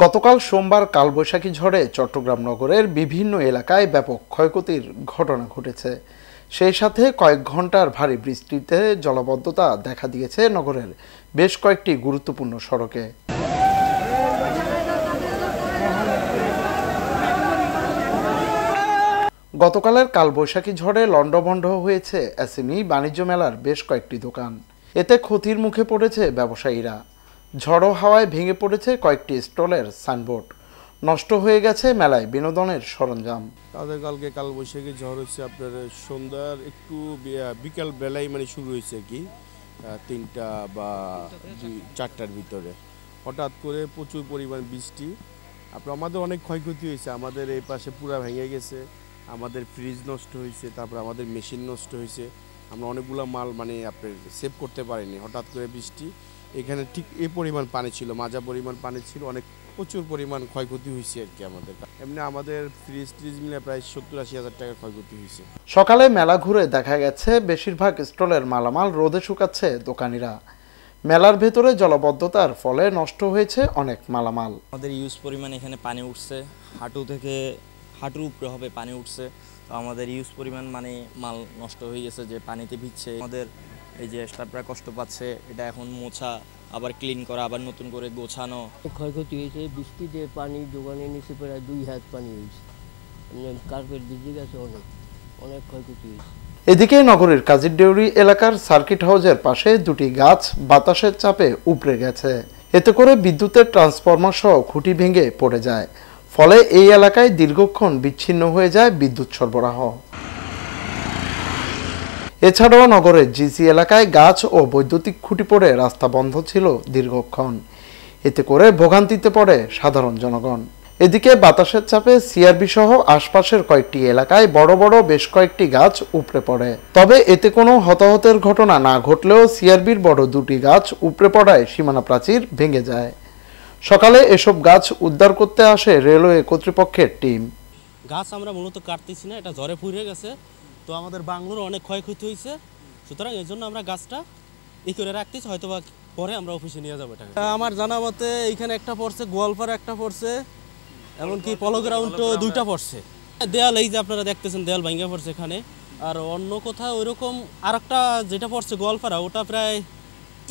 গতকাল সোমবার কালবৈশাখী ঝড়ে চট্টগ্রাম নগরের বিভিন্ন এলাকায় ব্যাপক ক্ষয়ক্ষতির ঘটনা ঘটেছে। সেই সাথে কয়েক ঘন্টার ভারী বৃষ্টিতে জলাবদ্ধতা দেখা দিয়েছে নগরের বেশ কয়েকটি গুরুত্বপূর্ণ সড়কে। গতকালের কালবৈশাখী ঝড়ে লণ্ডভণ্ড হয়েছে এসএমই বাণিজ্য মেলার বেশ কয়েকটি দোকান। এতে ক্ষতির মুখে পড়েছে ব্যবসায়ীরা। ঝড়ো হাওয়ায় ভেঙে পড়েছে কয়েকটি স্টলের সাইনবোর্ড। নষ্ট হয়ে গেছে মেলায় বিনোদনের সরঞ্জাম। তাদের কালকে কালবৈশাখী ঝড় হচ্ছে আপনার সন্ধ্যার একটু বিকাল বেলায় শুরু হয়েছে আর কি 3টা বা 4টার ভিতরে হঠাৎ করে প্রচুর পরিমাণ বৃষ্টি। আপনার আমাদের অনেক ক্ষয়ক্ষতি হয়েছে। আমাদের এই পাশে পুরা ভেঙে গেছে, আমাদের ফ্রিজ নষ্ট হয়েছে, তারপর আমাদের মেশিন নষ্ট হয়েছে। আমরা অনেকগুলো মাল আপনার সেভ করতে পারিনি। হঠাৎ করে বৃষ্টি, এখানে ঠিক এই পরিমাণ পানি ছিল, মাজা পরিমাণ পানি ছিল, প্রচুর পরিমাণ ক্ষয়ক্ষতি হয়েছে আর কি। এমনি আমাদের ফ্রিজ মিলে প্রায় 70-80 হাজার টাকার ক্ষয়ক্ষতি হয়েছে। সকালে মেলা ঘুরে দেখা গেছে বেশিরভাগ স্টলের মালামাল রোদে শুকাচ্ছে দোকানিরা। মেলার ভেতরে জলাবদ্ধতার ফলে নষ্ট হয়েছে অনেক মালামাল। আমাদের ইউজ পরিমাণ এখানে পানি উঠছে, হাঁটুর উপরে হবে পানি উঠছে। তো আমাদের ইউজ পরিমাণ মাল নষ্ট হয়ে গেছে, যে পানিতে ভিজছে। আমাদের এই যে স্টাফরা কষ্ট পাচ্ছে, এটা এখন মোছা, আবার ক্লিন করা, আবার নতুন করে গোছানো। ক্ষয়ক্ষতি হয়েছে, বৃষ্টিতে পানি দোকানের নিচে প্রায় 2 হাত পানি হয়েছে, কার্পেট ভিজে গেছে, অনেক ক্ষয়ক্ষতি হয়েছে। এদিকে নগরীর কাজীরদেউরি এলাকার সার্কিট হাউসের পাশে দুটি গাছ বাতাসের চাপে উপড়ে গেছে। এতে করে বিদ্যুতের ট্রান্সফরমার সহ খুঁটি ভেঙে পড়ে যায়। ফলে এই এলাকায় দীর্ঘক্ষণ বিচ্ছিন্ন হয়ে যায় বিদ্যুৎ সরবরাহ। এছাড়াও নগরের জিসি এলাকায় গাছ ও বৈদ্যুতিক খুঁটি পড়ে রাস্তা বন্ধ ছিল দীর্ঘক্ষণ। এতে করে ভোগান্তিতে পড়ে সাধারণ জনগণ। এদিকে বাতাসের চাপে সিআরবি সহ আশপাশের কয়েকটি এলাকায় বড় বড় বেশ কয়েকটি গাছ উপড়ে পড়ে। তবে এতে কোনো হতাহতের ঘটনা না ঘটলেও সিআরবির বড় দুটি গাছ উপড়ে পড়ায় সীমানা প্রাচীর ভেঙে যায়। সকালে এসব গাছ উদ্ধার করতে আসে রেলওয়ে কর্তৃপক্ষের টিম। গাছ আমরা মূলত কাটতেছি না, এটা ঝড়ে পুড়ে গেছে। তো আমাদের বাংলোর অনেক ক্ষয়ক্ষতি হয়েছে, সুতরাং এই জন্য আমরা গাছটা ই করে রাখতেছি, হয়তো বা পরে আমরা অফিসে নিয়ে যাবো। এটা আমার জানা মতে এইখানে একটা পড়ছে, গোয়ালপাড়া একটা পড়ছে, এমনকি পলো গ্রাউন্ডও 2টা পড়ছে। দেয়াল এই যে আপনারা দেখতেছেন, দেয়াল ভাঙা পড়ছে এখানে। আর অন্য কোথাও ওইরকম আর একটা যেটা পড়ছে গোয়ালপাড়া, ওটা প্রায়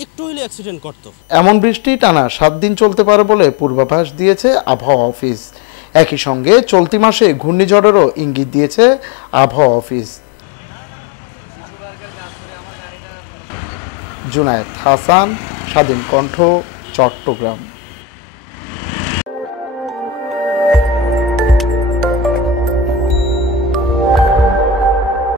একটু হইলে অ্যাক্সিডেন্ট করতো। এমন বৃষ্টি টানা 7 দিন চলতে পারে বলে পূর্বাভাস দিয়েছে আবহাওয়া অফিস। একই সঙ্গে চলতি মাসে ঘূর্ণিঝড়েরও ইঙ্গিত দিয়েছে আবহাওয়া অফিস। জুনায়েদ হাসান, স্বাধীন কণ্ঠ, চট্টগ্রাম।